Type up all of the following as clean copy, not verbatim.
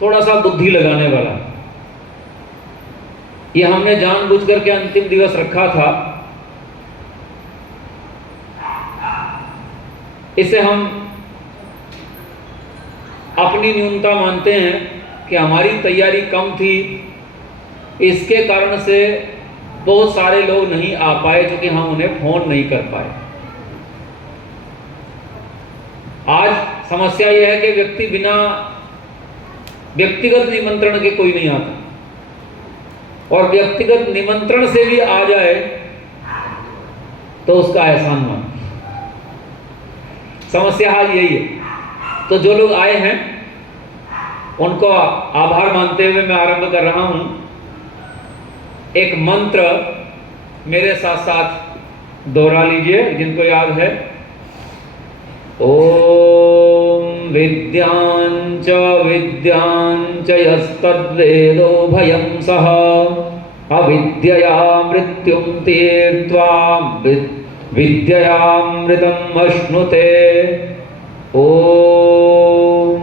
थोड़ा सा बुद्धि लगाने वाला। ये हमने जानबूझ करके अंतिम दिवस रखा था। इसे हम अपनी न्यूनता मानते हैं कि हमारी तैयारी कम थी, इसके कारण से बहुत सारे लोग नहीं आ पाए, क्योंकि हम उन्हें फोन नहीं कर पाए। आज समस्या यह है कि व्यक्ति बिना व्यक्तिगत निमंत्रण के कोई नहीं आता, और व्यक्तिगत निमंत्रण से भी आ जाए तो उसका एहसान मान। समस्या हाल यही है। तो जो लोग आए हैं उनको आभार मानते हुए मैं आरंभ कर रहा हूं। एक मंत्र मेरे साथ साथ दोहरा लीजिए, जिनको याद है। ओम विद्यांच विद्यांच यस्तद्वेदो भयं सह अविद्यया मृत्युं तीर्त्वा विद्ययामृतम् अश्नुते। ओम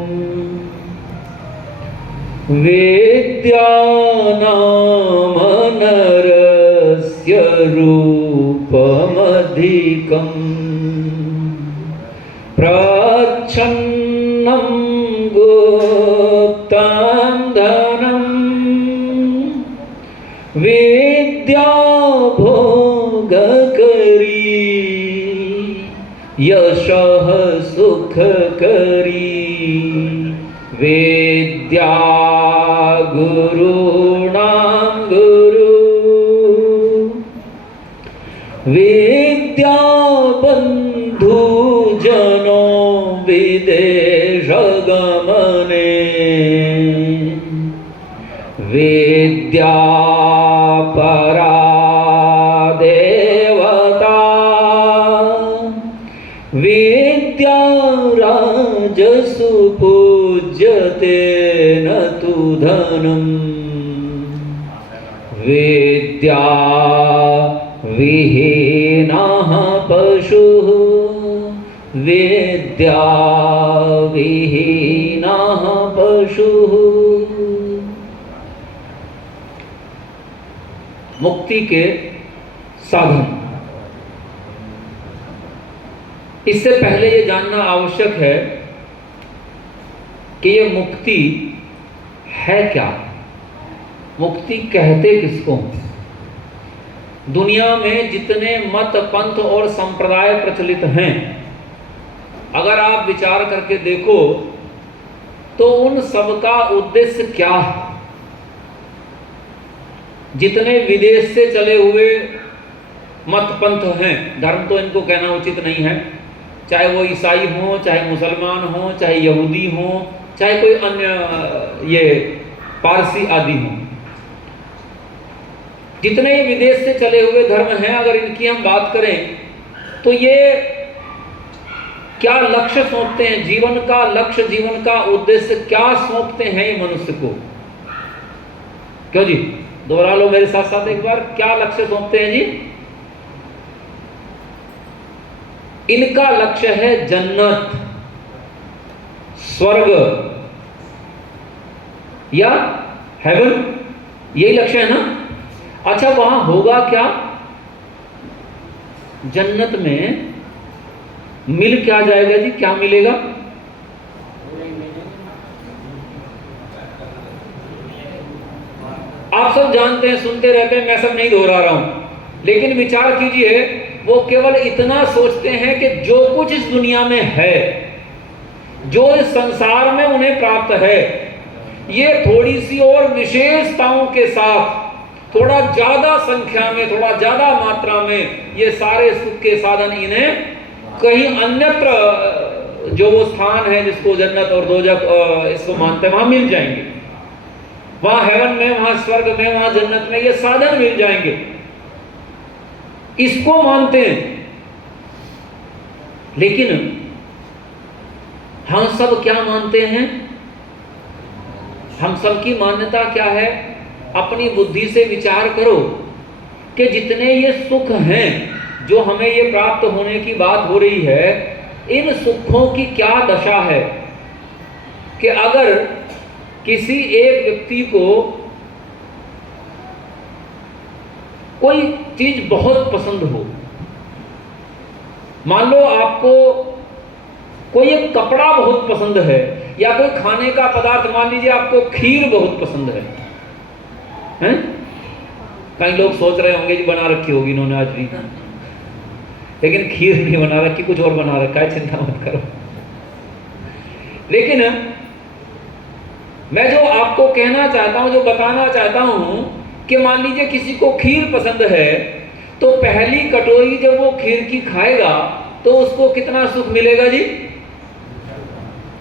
वेद्यानामनरस्य रूपमधिकम् प्रच्छन्नं गुप्तं धनम् विद्या भोगकरी यशः सुखकरी विद्या गुरूणां गुरु विद्या बन्धुजनो विदेशगमने विद्या परा देवता विद्या राजसु पूज्यते न तु धनम् विद्या विहीनः पशुः विद्या विहीनः पशुः। मुक्ति के साधन। इससे पहले ये जानना आवश्यक है कि ये मुक्ति है क्या, मुक्ति कहते किसको। दुनिया में जितने मत पंथ और संप्रदाय प्रचलित हैं, अगर आप विचार करके देखो तो उन सबका उद्देश्य क्या है। जितने विदेश से चले हुए मत पंथ हैं, धर्म तो इनको कहना उचित नहीं है, चाहे वो ईसाई हो, चाहे मुसलमान हो, चाहे यहूदी हो, चाहे कोई अन्य ये पारसी आदि हो, जितने विदेश से चले हुए धर्म हैं, अगर इनकी हम बात करें तो ये क्या लक्ष्य सौंपते हैं, जीवन का लक्ष्य, जीवन का उद्देश्य क्या सौंपते हैं ये मनुष्य को। क्यों जी, दोहरा लो मेरे साथ साथ एक बार, क्या लक्ष्य सौंपते हैं जी। इनका लक्ष्य है जन्नत, स्वर्ग या हेवन, यही लक्ष्य है ना। अच्छा, वहां होगा क्या, जन्नत में मिल क्या जाएगा जी, क्या मिलेगा। आप सब जानते हैं, सुनते रहते हैं, मैं सब नहीं दोहरा रहा हूं, लेकिन विचार कीजिए, वो केवल इतना सोचते हैं कि जो कुछ इस दुनिया में है, जो इस संसार में उन्हें प्राप्त है, ये थोड़ी सी और विशेषताओं के साथ, थोड़ा ज्यादा संख्या में, थोड़ा ज्यादा मात्रा में ये सारे सुख के साधन इन्हें कहीं अन्यत्र, जो वो स्थान है जिसको जन्नत और दोजख इसको मानते हैं, वहां मिल जाएंगे। वहां हेवन में, वहां स्वर्ग में, वहां जन्नत में ये साधन मिल जाएंगे, इसको मानते हैं। लेकिन हम सब क्या मानते हैं, हम सब की मान्यता क्या है। अपनी बुद्धि से विचार करो कि जितने ये सुख हैं जो हमें ये प्राप्त होने की बात हो रही है, इन सुखों की क्या दशा है कि अगर किसी एक व्यक्ति को कोई चीज बहुत पसंद हो, मान लो आपको कोई एक कपड़ा बहुत पसंद है, या कोई खाने का पदार्थ, मान लीजिए आपको खीर बहुत पसंद है, हैं? कई लोग सोच रहे होंगे कि बना रखी होगी इन्होंने आज भी, लेकिन खीर नहीं बना रखी, कुछ और बना रखा है, चिंता मत करो। लेकिन मैं जो आपको कहना चाहता हूं, जो बताना चाहता हूं कि मान लीजिए किसी को खीर पसंद है, तो पहली कटोरी जब वो खीर की खाएगा तो उसको कितना सुख मिलेगा जी?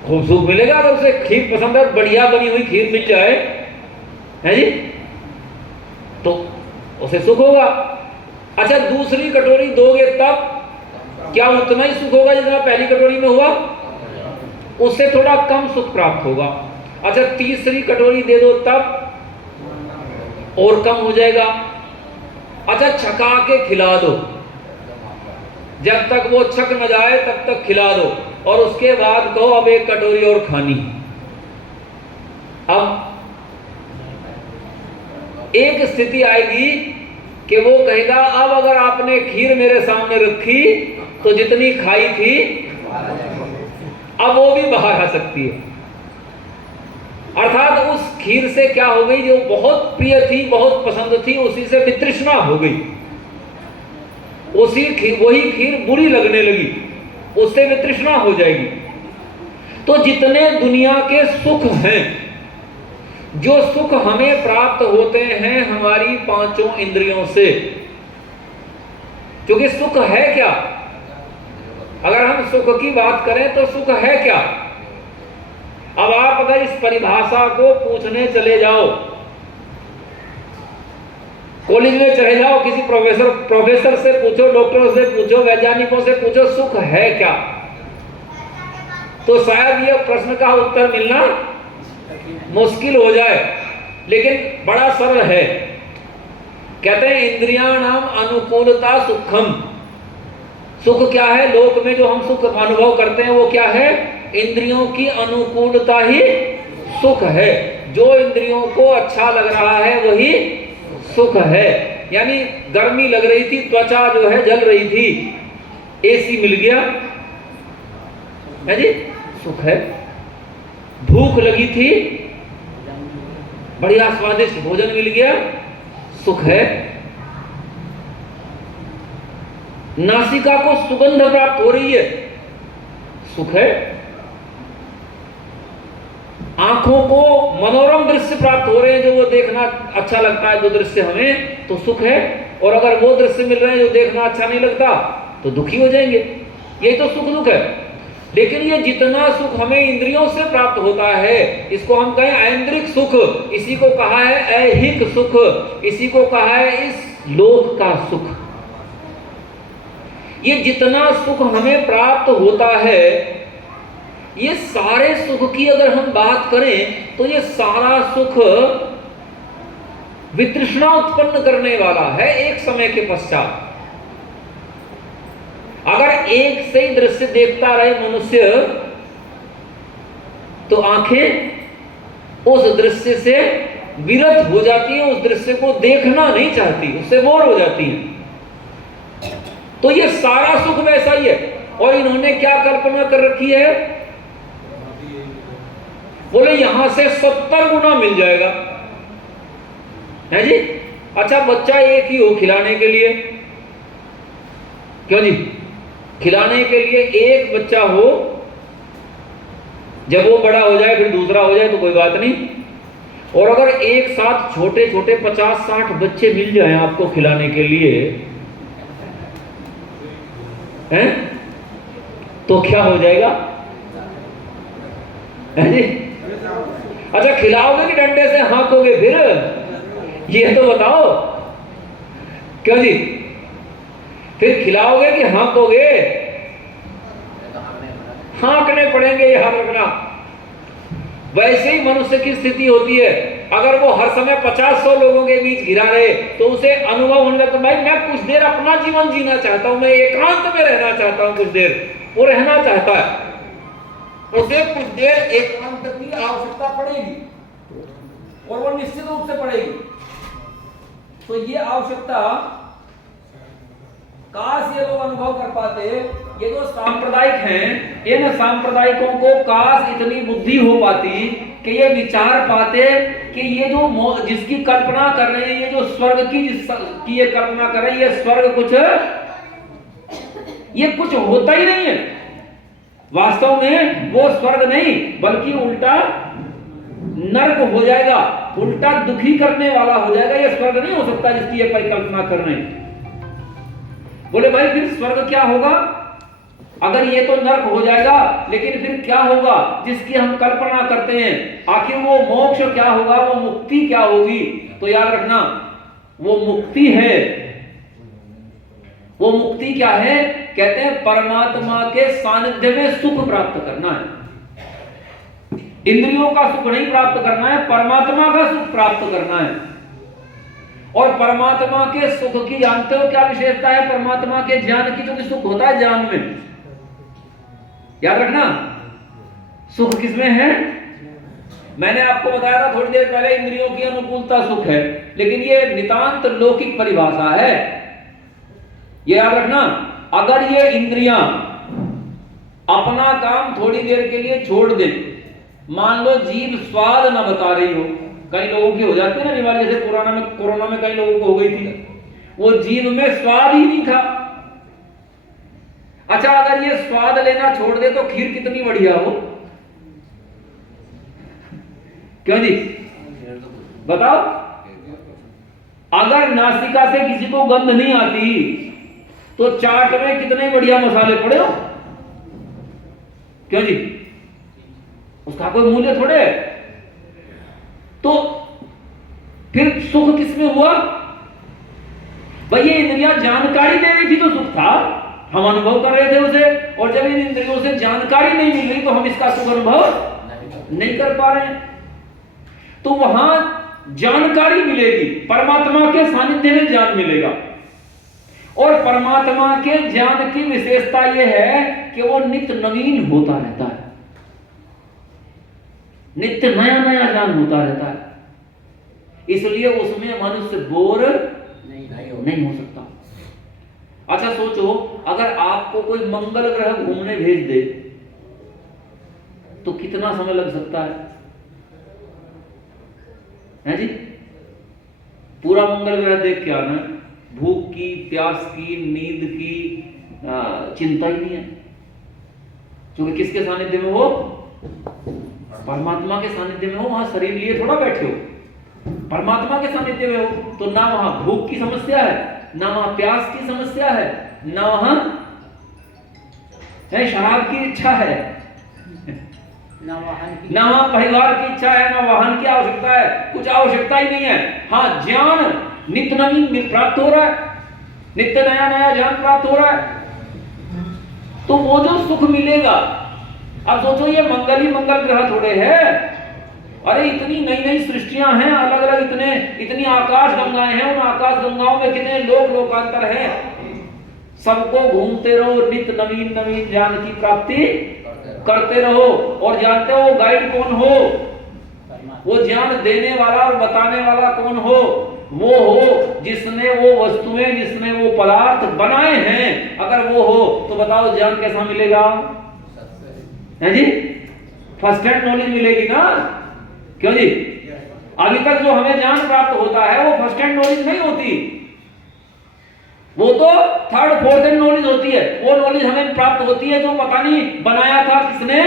खूब सुख मिलेगा। अगर उसे खीर पसंद है, बढ़िया बनी हुई खीर मिल जाए, है जी, तो उसे सुख होगा। अच्छा, दूसरी कटोरी दोगे तब क्या उतना ही सुख होगा जितना पहली कटोरी में हुआ? उससे थोड़ा कम सुख प्राप्त होगा। अच्छा, तीसरी कटोरी दे दो तब और कम हो जाएगा। अच्छा, छका के खिला दो, जब तक वो छक न जाए तब तक खिला दो, और उसके बाद कहो अब एक कटोरी और खानी। अब एक स्थिति आएगी कि वो कहेगा अब अगर आपने खीर मेरे सामने रखी तो जितनी खाई थी अब वो भी बाहर आ सकती है। अर्थात उस खीर से क्या हो गई, जो बहुत प्रिय थी, बहुत पसंद थी, उसी से वितृष्णा हो गई, वही खीर बुरी लगने लगी, उससे वितृष्णा हो जाएगी। तो जितने दुनिया के सुख हैं, जो सुख हमें प्राप्त होते हैं हमारी पांचों इंद्रियों से, क्योंकि सुख है क्या? अगर हम सुख की बात करें तो सुख है क्या? अब आप अगर इस परिभाषा को पूछने चले जाओ, कॉलेज में चले जाओ, किसी प्रोफेसर से पूछो, डॉक्टरों से पूछो, वैज्ञानिकों से पूछो सुख है क्या, तो शायद यह प्रश्न का उत्तर मिलना मुश्किल हो जाए। लेकिन बड़ा सरल है। कहते हैं इंद्रियाणाम अनुकूलता सुखम। सुख क्या है? लोक में जो हम सुख अनुभव करते हैं वो क्या है? इंद्रियों की अनुकूलता ही सुख है। जो इंद्रियों को अच्छा लग रहा है वही सुख है। यानी गर्मी लग रही थी, त्वचा जो है जल रही थी, एसी मिल गया है जी, सुख है। भूख लगी थी, बढ़िया स्वादिष्ट भोजन मिल गया, सुख है। नासिका को सुगंध प्राप्त हो रही है, सुख है। आंखों को मनोरम दृश्य प्राप्त हो रहे हैं, जो वो देखना अच्छा लगता है, जो दृश्य हमें, तो सुख है। और अगर वो दृश्य मिल रहे हैं जो देखना अच्छा नहीं लगता तो दुखी हो जाएंगे। यही तो सुख दुख है। लेकिन ये जितना सुख हमें इंद्रियों से प्राप्त होता है, इसको हम कहें ऐन्द्रिक सुख, इसी को कहा है ऐहिक सुख, इसी को कहा है इस लोक का सुख। ये जितना सुख हमें प्राप्त होता है, ये सारे सुख की अगर हम बात करें तो ये सारा सुख वितृष्णा उत्पन्न करने वाला है एक समय के पश्चात। अगर एक से ही दृश्य देखता रहे मनुष्य तो आंखें उस दृश्य से विरत हो जाती हैं, उस दृश्य को देखना नहीं चाहती, उससे बोर हो जाती हैं। तो ये सारा सुख वैसा ही है। और इन्होंने क्या कल्पना कर रखी है? बोले यहां से 70 गुना मिल जाएगा, है जी। अच्छा, बच्चा एक ही हो खिलाने के लिए, क्यों जी? खिलाने के लिए एक बच्चा हो, जब वो बड़ा हो जाए फिर दूसरा हो जाए तो कोई बात नहीं। और अगर एक साथ छोटे छोटे 50-60 बच्चे मिल जाएं आपको खिलाने के लिए, हैं, तो क्या हो जाएगा, है जी? अच्छा, खिलाओगे कि डंडे से हाँकोगे फिर? ये तो बताओ, क्यों जी? फिर खिलाओगे कि हाँकोगे? हाँकने पड़ेंगे, ये याद रखना। वैसे ही मनुष्य की स्थिति होती है। अगर वो हर समय 50-100 लोगों के बीच घिरा रहे तो उसे अनुभव होने लगता, भाई मैं कुछ देर अपना जीवन जीना चाहता हूं, मैं एकांत में रहना चाहता हूं, कुछ देर वो रहना चाहता है, उसे कुछ देर एकांत की आवश्यकता पड़ेगी। और वो निश्चित रूप से पड़ेगी। तो ये आवश्यकता काश ये लोग अनुभव कर पाते। ये जो सांप्रदायिक हैं, इन सांप्रदायिकों को काश इतनी बुद्धि हो पाती कि ये विचार पाते कि ये जो जिसकी कल्पना कर रहे हैं, ये जो स्वर्ग की ये कल्पना कर रहे हैं, ये स्वर्ग ये कुछ होता ही नहीं है। वास्तव में वो स्वर्ग नहीं बल्कि उल्टा नर्क हो जाएगा, उल्टा दुखी करने वाला हो जाएगा। ये स्वर्ग नहीं हो सकता जिसकी ये परिकल्पना कर रहे हैं। बोले भाई फिर स्वर्ग क्या होगा? अगर ये तो नर्क हो जाएगा, लेकिन फिर क्या होगा जिसकी हम कल्पना करते हैं? आखिर वो मोक्ष क्या होगा, वो मुक्ति क्या होगी? तो याद रखना, वो मुक्ति है। वो मुक्ति क्या है? कहते हैं परमात्मा के सानिध्य में सुख प्राप्त करना है। इंद्रियों का सुख नहीं प्राप्त करना है, परमात्मा का सुख प्राप्त करना है। और परमात्मा के सुख की जानते हो क्या विशेषता है? परमात्मा के ज्ञान की, जो कि सुख होता है ज्ञान में। याद रखना, सुख किसमें है? मैंने आपको बताया था थोड़ी देर पहले, इंद्रियों की अनुकूलता सुख है, लेकिन ये नितांत लौकिक परिभाषा है। ये याद रखना, अगर ये इंद्रियां अपना काम थोड़ी देर के लिए छोड़ दे, मान लो जीभ स्वाद न बता रही हो, कई लोगों की हो जाती है ना बीमारी, जैसे कोरोना में कई लोगों को हो गई थी, वो जीभ में स्वाद ही नहीं था। अच्छा, अगर ये स्वाद लेना छोड़ दे तो खीर कितनी बढ़िया हो, क्यों जी बताओ? अगर नासिका से किसी को गंध नहीं आती तो चाट में कितने बढ़िया मसाले पड़े हो, क्यों जी? उसका कोई मूल्य थोड़े है। तो फिर सुख किसमें हुआ? भाई ये इंद्रियां जानकारी दे रही थी तो सुख था, हम अनुभव कर रहे थे उसे, और जब इन इंद्रियों से जानकारी नहीं मिल रही तो हम इसका सुख अनुभव नहीं कर पा रहे हैं। तो वहां जानकारी मिलेगी, परमात्मा के सानिध्य में ज्ञान मिलेगा। और परमात्मा के ज्ञान की विशेषता यह है कि वो नित्य नवीन होता रहता है, नित्य नया नया ज्ञान होता रहता है, इसलिए उसमें मनुष्य बोर नहीं हो सकता। अच्छा सोचो, अगर आपको कोई मंगल ग्रह घूमने भेज दे तो कितना समय लग सकता है जी? पूरा मंगल ग्रह देख के आना, भूख की, प्यास की, नींद की चिंता ही नहीं है, क्योंकि किसके सानिध्य में हो? परमात्मा के सानिध्य में हो। वहां शरीर लिए थोड़ा बैठे हो, परमात्मा के सानिध्य में हो, तो ना वहां भूख की समस्या है, ना वहां प्यास की समस्या है, ना वहां शराब की इच्छा है, ना वहां परिवार की इच्छा है, ना वाहन की आवश्यकता है, कुछ आवश्यकता ही नहीं है। हाँ, ज्ञान नित्य नवीन प्राप्त हो रहा है, नित्य नया नया ज्ञान प्राप्त हो रहा है, तो वो जो सुख मिलेगा। अब सोचो, ये मंगल ही मंगल ग्रह थोड़े है, अरे इतनी नई नई सृष्टियां हैं, अलग अलग इतनी आकाश गंगाएं हैं, उन आकाश गंगाओं में कितने लोकांतर हैं। सबको घूमते रहो, नित्य नवीन नवीन ज्ञान की प्राप्ति करते रहो। और जानते हो गाइड कौन हो? वो ज्ञान देने वाला और बताने वाला कौन हो? वो हो जिसने वो वस्तुएं, जिसने वो पदार्थ बनाए हैं। अगर वो हो तो बताओ ज्ञान कैसा मिलेगा? है जी, फर्स्ट हैंड नॉलेज मिलेगी ना, क्यों जी? अभी तक जो हमें ज्ञान प्राप्त होता है वो फर्स्ट हैंड नॉलेज नहीं होती, वो तो थर्ड फोर्थ हैंड नॉलेज होती है। वो नॉलेज हमें प्राप्त होती है जो पता नहीं बनाया था किसने,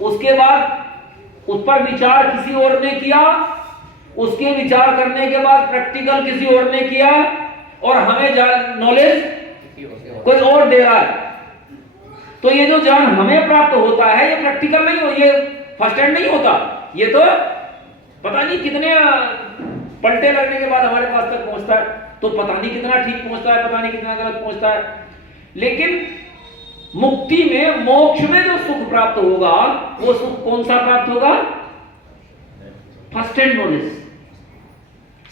उसके बाद उस पर विचार किसी और ने किया, उसके विचार करने के बाद प्रैक्टिकल किसी और ने किया, और हमें नॉलेज कोई और दे रहा है। तो ये जो ज्ञान हमें प्राप्त होता है ये प्रैक्टिकल नहीं हो, ये फर्स्ट हैंड नहीं होता, ये तो पता नहीं कितने पलटे लगने के बाद हमारे पास तक पहुंचता है। तो पता नहीं कितना ठीक पहुंचता है, पता नहीं कितना गलत पहुंचता है। लेकिन मुक्ति में, मोक्ष में जो सुख प्राप्त होगा, वो सुख कौन सा प्राप्त होगा? फर्स्ट हैंड नॉलेज,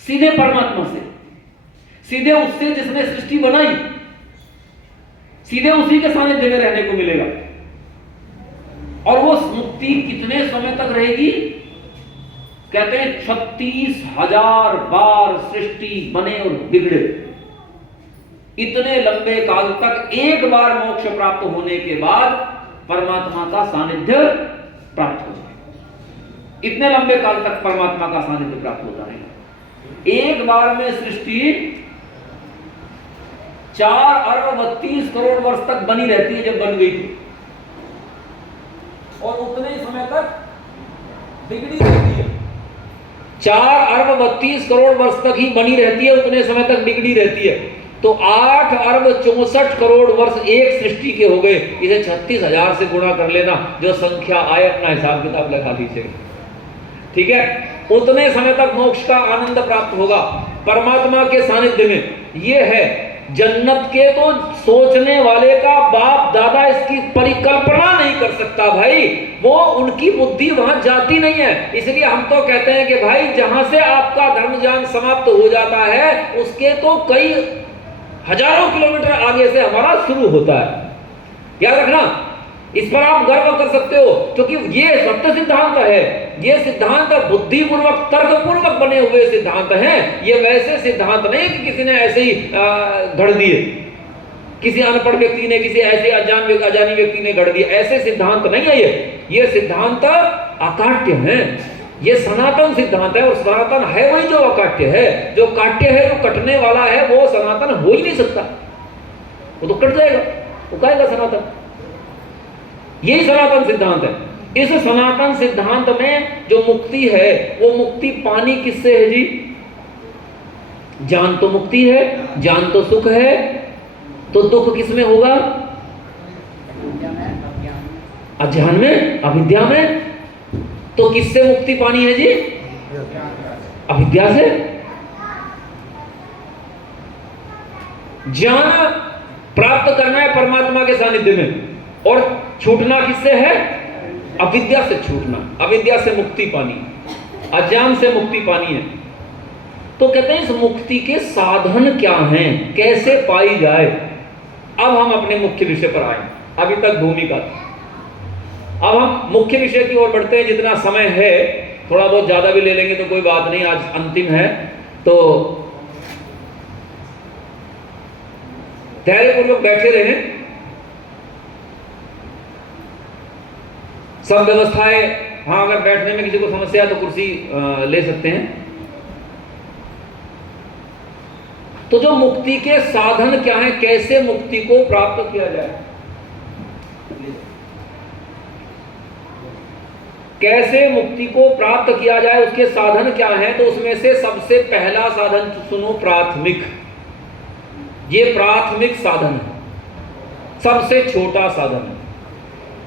सीधे परमात्मा से, सीधे उससे जिसने सृष्टि बनाई, सीधे उसी के सानिध्य में रहने को मिलेगा। और वो मुक्ति कितने समय तक रहेगी? कहते हैं 36,000 बार सृष्टि बने और बिगड़े। इतने लंबे काल तक एक बार मोक्ष प्राप्त होने के बाद परमात्मा का सानिध्य प्राप्त हो जाए। इतने लंबे काल तक परमात्मा का सानिध्य प्राप्त होता है। एक बार में सृष्टि 4 अरब 32 करोड़ वर्ष तक बनी रहती है जब बन गई थी, और उतने ही समय तक बिगड़ी रहती है। 4 अरब 32 करोड़ वर्ष तक ही बनी रहती है, उतने समय तक बिगड़ी रहती है। तो 8 अरब 64 करोड़ वर्ष एक सृष्टि के हो गए। इसे 36,000 से गुणा कर लेना, जो संख्या आए अपना हिसाब किताब लगा लीजिए, ठीक है। उतने समय तक मोक्ष का आनंद प्राप्त होगा परमात्मा के सानिध्य में। यह है जन्नत के, तो सोचने वाले का बाप दादा इसकी परिकल्पना नहीं कर सकता भाई, वो उनकी बुद्धि वहां जाती नहीं है। इसलिए हम तो कहते हैं कि भाई जहां से आपका धर्म ज्ञान समाप्त हो जाता है उसके तो कई हजारों किलोमीटर आगे से हमारा शुरू होता है। याद रखना, इस पर आप गर्व कर सकते हो, क्योंकि ये सत्य सिद्धांत है। ये सिद्धांत बुद्धिपूर्वक तर्कपूर्वक बने हुए सिद्धांत हैं। ये वैसे सिद्धांत नहीं कि किसी ने ऐसे ही गढ़ दिए, किसी अनपढ़ व्यक्ति ने, किसी ऐसे अजानी व्यक्ति ने गढ़ दिए। ऐसे सिद्धांत नहीं है ये सिद्धांत अकाट्य है, ये सनातन सिद्धांत है। और सनातन है वही जो अकाट्य है। जो काट्य है, जो कटने वाला है, वो सनातन हो ही नहीं सकता, वो तो कट जाएगा, वो कहेगा सनातन। यही सनातन सिद्धांत है। इस सनातन सिद्धांत में जो मुक्ति है, वो मुक्ति पानी किससे है जी? ज्ञान तो मुक्ति है, ज्ञान तो सुख है, तो दुख किस में होगा? अज्ञान में, अविद्या में। तो किससे मुक्ति पानी है जी? अविद्या से। ज्ञान प्राप्त करना है परमात्मा के सानिध्य में, और छूटना किससे है? अविद्या से छूटना, अविद्या से मुक्ति पानी, अज्ञान से मुक्ति पानी है। तो कहते हैं इस मुक्ति के साधन क्या हैं, कैसे पाई जाए। अब हम अपने मुख्य विषय पर आए। अभी तक भूमिका, अब हम मुख्य विषय की ओर बढ़ते हैं। जितना समय है, थोड़ा बहुत ज्यादा भी ले लेंगे तो कोई बात नहीं, आज अंतिम है। तो धैर्यपूर्वक बैठे रहें। सब व्यवस्थाएं, हाँ, अगर बैठने में किसी को समस्या है तो कुर्सी ले सकते हैं। तो जो मुक्ति के साधन क्या हैं, कैसे मुक्ति को प्राप्त किया जाए, कैसे मुक्ति को प्राप्त किया जाए, उसके साधन क्या हैं। तो उसमें से सबसे पहला साधन सुनो, प्राथमिक। ये प्राथमिक साधन है, सबसे छोटा साधन है,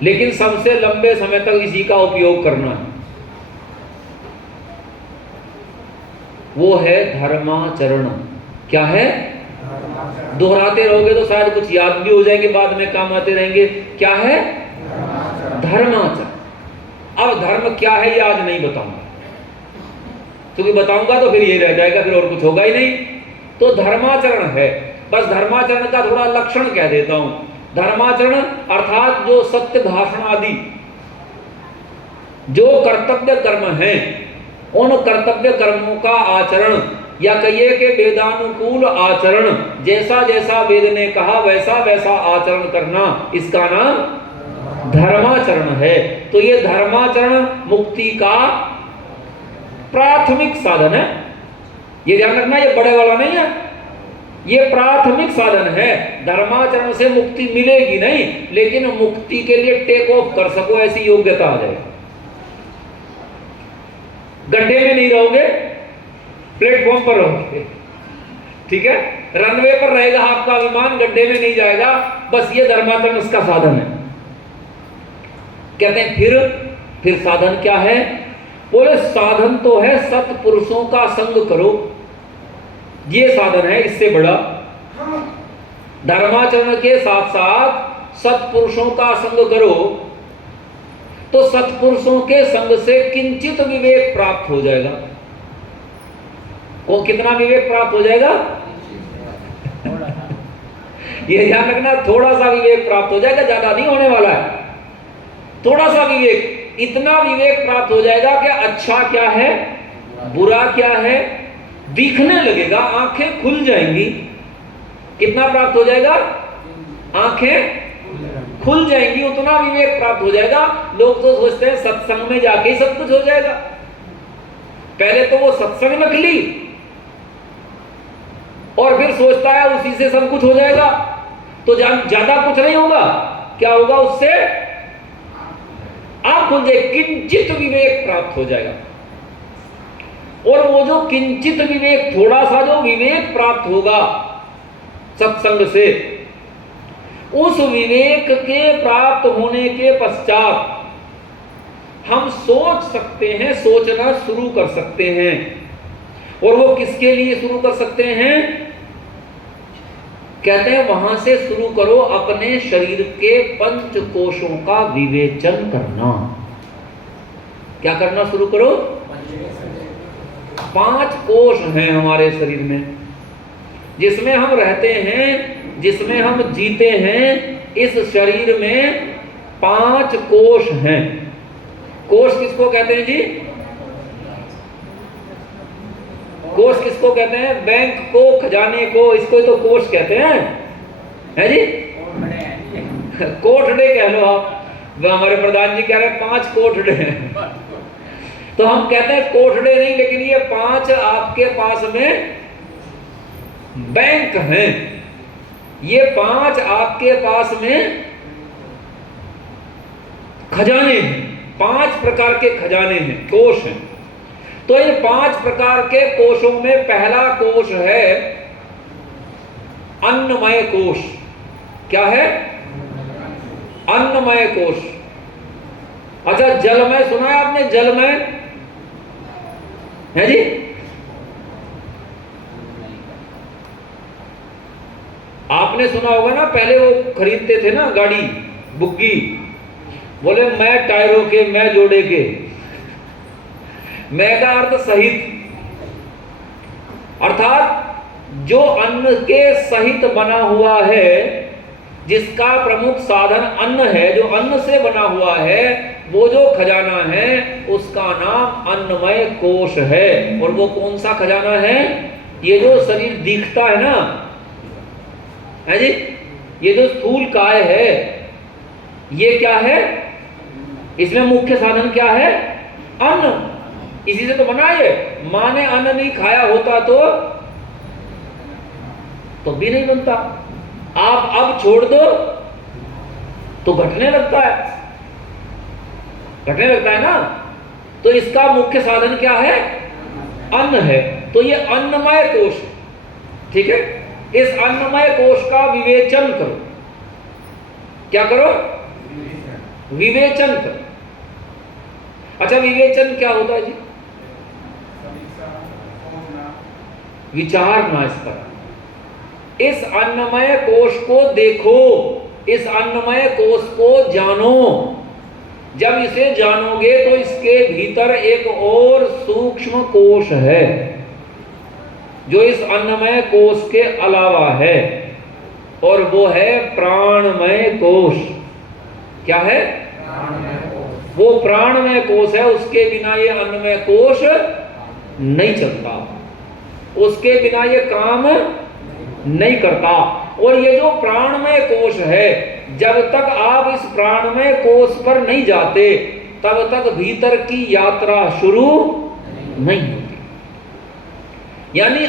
लेकिन सबसे लंबे समय तक इसी का उपयोग करना है। वो है धर्माचरण। क्या है? दोहराते रहोगे तो शायद कुछ याद भी हो जाएंगे, बाद में काम आते रहेंगे। क्या है? धर्माचरण। अब धर्म क्या है ये आज नहीं बताऊंगा, क्योंकि बताऊंगा तो फिर ये रह जाएगा, फिर और कुछ होगा ही नहीं। तो धर्माचरण है, बस धर्माचरण का थोड़ा लक्षण कह देता हूं। धर्माचरण अर्थात जो सत्य भाषण आदि जो कर्तव्य कर्म हैं, उन कर्तव्य कर्मों का आचरण, या कहिए कि वेदानुकूल आचरण, जैसा जैसा वेद ने कहा वैसा वैसा आचरण करना, इसका नाम धर्माचरण है। तो ये धर्माचरण मुक्ति का प्राथमिक साधन है। ये ध्यान रखना, ये बड़े वाला नहीं है, ये प्राथमिक साधन है। धर्माचरण से मुक्ति मिलेगी नहीं, लेकिन मुक्ति के लिए टेक ऑफ कर सको ऐसी योग्यता आ जाएगी। गड्ढे में नहीं रहोगे, प्लेटफॉर्म पर रहोगे, ठीक है। रनवे पर रहेगा आपका विमान, गड्ढे में नहीं जाएगा। बस ये धर्माचरण उसका साधन है। कहते हैं फिर साधन क्या है? बोले साधन तो है सत्पुरुषों का संग करो, ये साधन है, इससे बड़ा। धर्माचरण के साथ साथ सत्पुरुषों का संग करो, तो सत्पुरुषों के संग से किंचित विवेक प्राप्त हो जाएगा। को कितना विवेक प्राप्त हो जाएगा? ये ध्यान रखना, थोड़ा सा विवेक प्राप्त हो जाएगा, ज्यादा नहीं होने वाला है। थोड़ा सा विवेक, इतना विवेक प्राप्त हो जाएगा कि अच्छा क्या है बुरा क्या है? दिखने लगेगा, आंखें खुल जाएंगी। कितना प्राप्त हो जाएगा? आंखें खुल जाएंगी, उतना विवेक प्राप्त हो जाएगा। लोग तो सोचते हैं सत्संग में जाके ही सब कुछ हो जाएगा। पहले तो वो सत्संग नकली, और फिर सोचता है उसी से सब कुछ हो जाएगा। तो ज्यादा कुछ नहीं होगा। क्या होगा उससे? आप खुल जाए, किंचित विवेक प्राप्त हो जाएगा। और वो जो किंचित विवेक, थोड़ा सा जो विवेक प्राप्त होगा सत्संग से, उस विवेक के प्राप्त होने के पश्चात हम सोच सकते हैं, सोचना शुरू कर सकते हैं। और वो किसके लिए शुरू कर सकते हैं? कहते हैं वहां से शुरू करो अपने शरीर के पंच कोशों का विवेचन करना। क्या करना शुरू करो? 5 कोश हैं हमारे शरीर में, जिसमें हम रहते हैं, जिसमें हम जीते हैं। इस शरीर में 5 कोश हैं। कोश किसको कहते हैं जी? कोश किसको कहते हैं? बैंक को, खजाने को, इसको तो कोश कहते हैं, है जी? कोठड़े कह लो आप। हमारे प्रधान जी कह रहे हैं 5 कोठड़े हैं। तो हम कहते हैं कोठड़े नहीं, लेकिन ये 5 आपके पास में बैंक हैं। ये 5 आपके पास में खजाने हैं। 5 प्रकार के खजाने हैं, कोश हैं। तो इन 5 प्रकार के कोशों में पहला कोश है अन्नमय कोश। क्या है? अन्नमय कोश। अच्छा, जलमय सुना है आपने? जलमय है जी? आपने सुना होगा ना, पहले वो खरीदते थे ना गाड़ी, बुग्गी, बोले मैं टायरों के, मैं जोड़े के, मैं का अर्थ सहित, अर्थात जो अन्न के सहित बना हुआ है, जिसका प्रमुख साधन अन्न है, जो अन्न से बना हुआ है, वो जो खजाना है उसका नाम अन्नमय कोश है। और वो कौन सा खजाना है? ये जो शरीर दिखता है ना, है जी, ये जो स्थूल काय है, ये क्या है? इसमें मुख्य साधन क्या है? अन्न। इसी से तो बना है। मां ने अन्न नहीं खाया होता तो भी नहीं बनता। आप अब छोड़ दो तो घटने लगता है, घटने लगता है ना। तो इसका मुख्य साधन क्या है? अन्न है। तो ये अन्नमय कोश, ठीक है। इस अन्नमय कोश का विवेचन करो। क्या करो? विवेचन करो। अच्छा, विवेचन क्या होता है जी? विचारना इस पर। इस अन्नमय कोश को देखो, इस अन्नमय कोश को जानो। जब इसे जानोगे तो इसके भीतर एक और सूक्ष्म कोश है जो इस अन्नमय कोश के अलावा है, और वो है प्राणमय कोश। क्या है? वो प्राणमय कोश है। उसके बिना ये अन्नमय कोश नहीं चलता, उसके बिना ये काम नहीं करता। और ये जो प्राणमय कोश है, जब तक आप इस प्राणमय कोश पर नहीं जाते, तब तक भीतर की यात्रा शुरू नहीं होती। यानी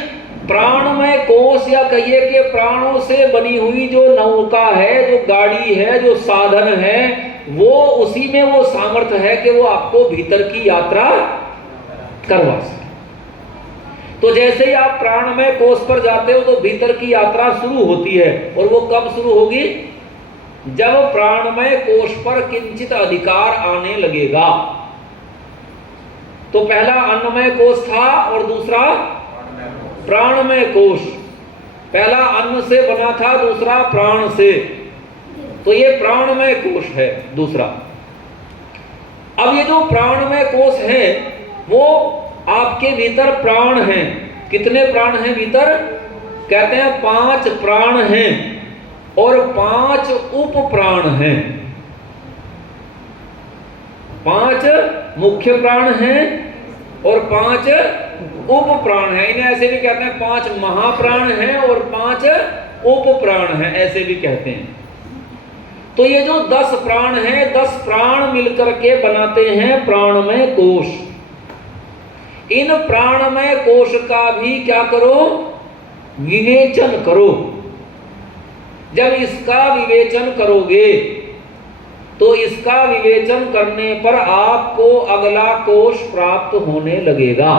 प्राणमय कोश, या कहिए कि प्राणों से बनी हुई जो नौका है, जो गाड़ी है, जो साधन है, वो उसी में वो सामर्थ्य है कि वो आपको भीतर की यात्रा करवा सके। तो जैसे ही आप प्राणमय कोश पर जाते हो तो भीतर की यात्रा शुरू होती है। और वो कब शुरू होगी? जब प्राणमय कोश पर किंचित अधिकार आने लगेगा। तो पहला अन्नमय कोश था और दूसरा प्राणमय कोश। पहला अन्न से बना था, दूसरा प्राण से। तो ये प्राणमय कोश है दूसरा। अब ये जो प्राणमय कोश है, वो आपके भीतर प्राण हैं। कितने प्राण हैं भीतर? कहते हैं 5 प्राण हैं और 5 उप प्राण हैं। 5 मुख्य प्राण हैं और 5 उप प्राण हैं। इन्हें ऐसे भी कहते हैं 5 महाप्राण हैं और 5 उप प्राण हैं, ऐसे भी कहते हैं। तो ये जो 10 प्राण हैं, 10 प्राण मिलकर के बनाते हैं प्राणमय कोश। इन प्राणमय कोश का भी क्या करो, विवेचन करो। जब इसका विवेचन करोगे तो इसका विवेचन करने पर आपको अगला कोश प्राप्त होने लगेगा,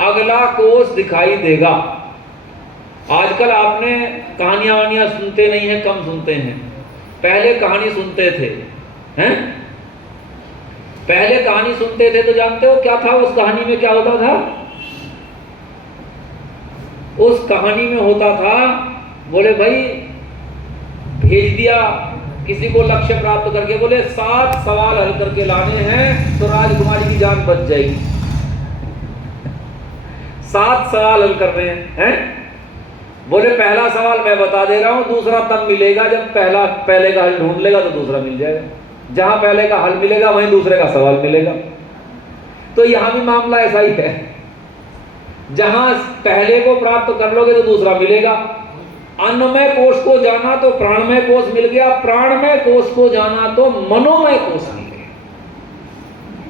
अगला कोश दिखाई देगा। आजकल आपने कहानियां वानियां सुनते नहीं हैं, कम सुनते हैं। पहले कहानी सुनते थे, हैं? पहले कहानी सुनते थे तो जानते हो क्या था उस कहानी में, क्या होता था? उस कहानी में होता था, बोले भाई भेज दिया किसी को लक्ष्य प्राप्त करके, बोले 7 सवाल हल करके लाने हैं तो राजकुमारी की जान बच जाएगी। 7 सवाल हल कर रहे हैं? बोले पहला सवाल मैं बता दे रहा हूं, दूसरा तब मिलेगा जब पहले का हल ढूंढ लेगा तो दूसरा मिल जाएगा। जहां पहले का हल मिलेगा वहीं दूसरे का सवाल मिलेगा। तो यहां भी मामला ऐसा ही है, जहां पहले को प्राप्त कर लोगे तो दूसरा मिलेगा। अन्नमय कोश को जाना तो प्राणमय कोश मिल गया, प्राणमय कोश को जाना तो मनोमय कोश मिल गया।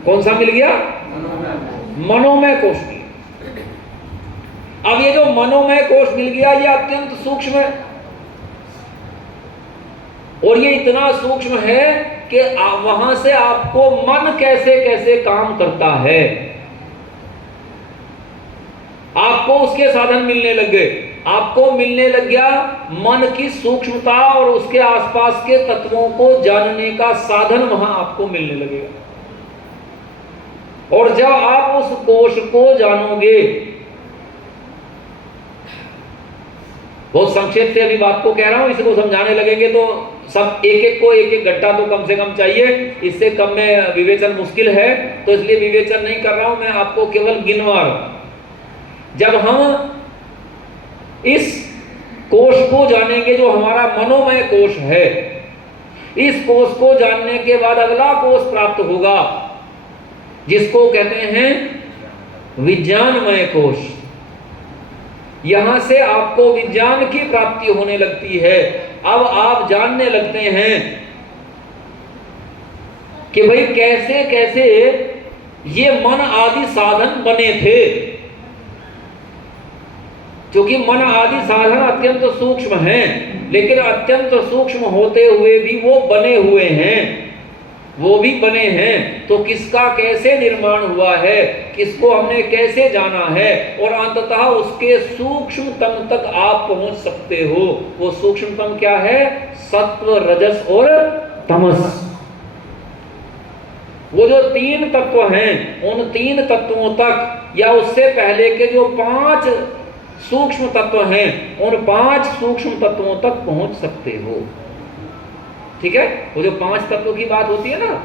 कौन सा मिल गया? मनोमय कोश मिल गया। अब ये जो मनोमय कोश मिल गया ये अत्यंत सूक्ष्म है, और ये इतना सूक्ष्म है कि वहां से आपको मन कैसे कैसे काम करता है, आपको उसके साधन मिलने लग गए। आपको मिलने लग गया मन की सूक्ष्मता और उसके आसपास के तत्वों को जानने का साधन, वहां आपको मिलने लगेगा। और जब आप उस कोश को जानोगे, बहुत संक्षेप से अभी बात को कह रहा हूं, इसको समझाने लगेंगे तो सब एक को एक घंटा तो कम से कम चाहिए, इससे कम में विवेचन मुश्किल है, तो इसलिए विवेचन नहीं कर रहा हूं, मैं आपको केवल गिनवा रहा हूं। जब हम इस कोश को जानेंगे जो हमारा मनोमय कोश है, इस कोश को जानने के बाद अगला कोश प्राप्त होगा जिसको कहते हैं विज्ञानमय कोश। यहां से आपको विज्ञान की प्राप्ति होने लगती है। अब आप जानने लगते हैं कि भाई कैसे कैसे ये मन आदि साधन बने थे, क्योंकि मन आदि साधन अत्यंत सूक्ष्म हैं, लेकिन अत्यंत सूक्ष्म होते हुए भी वो बने हुए हैं, वो भी बने हैं। तो किसका कैसे निर्माण हुआ है, किसको हमने कैसे जाना है, और अंततः उसके सूक्ष्मतम तक आप पहुंच सकते हो। वो सूक्ष्मतम क्या है? सत्व, रजस और तमस। वो जो 3 तत्व हैं, उन 3 तत्वों तक या उससे पहले के जो 5 सूक्ष्म तत्व हैं, उन 5 सूक्ष्म तत्वों तक पहुंच सकते हो। ठीक है? वो जो 5 तत्वों की बात होती है ना,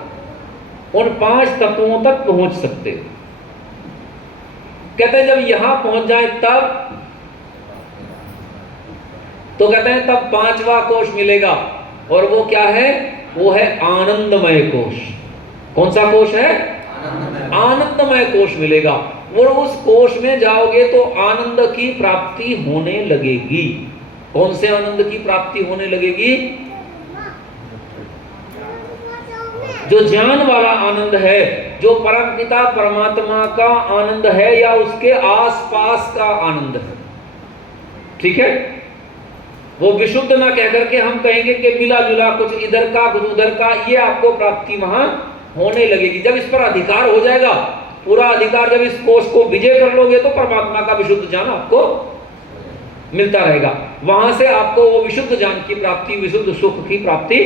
उन 5 तत्वों तक पहुंच सकते हो। कहते हैं जब यहां पहुंच जाए तब, तो कहते हैं तब 5वां कोश मिलेगा, और वो क्या है? वो है आनंदमय कोश। कौन सा कोश है? आनंदमय कोश मिलेगा। और उस कोश में जाओगे तो आनंद की प्राप्ति होने लगेगी। कौन से आनंद की प्राप्ति होने लगेगी? जो ज्ञान वाला आनंद है, जो परमपिता परमात्मा का आनंद है, या उसके आसपास का आनंद है। ठीक है? वो विशुद्ध ना कहकर के हम कहेंगे कि मिला जुला कुछ इधर का कुछ उधर का, ये आपको प्राप्ति वहां होने लगेगी। जब इस पर अधिकार हो जाएगा, पूरा अधिकार, जब इस कोश को विजय कर लोगे तो परमात्मा का विशुद्ध ज्ञान आपको मिलता रहेगा। वहां से आपको वो विशुद्ध ज्ञान की प्राप्ति, विशुद्ध सुख की प्राप्ति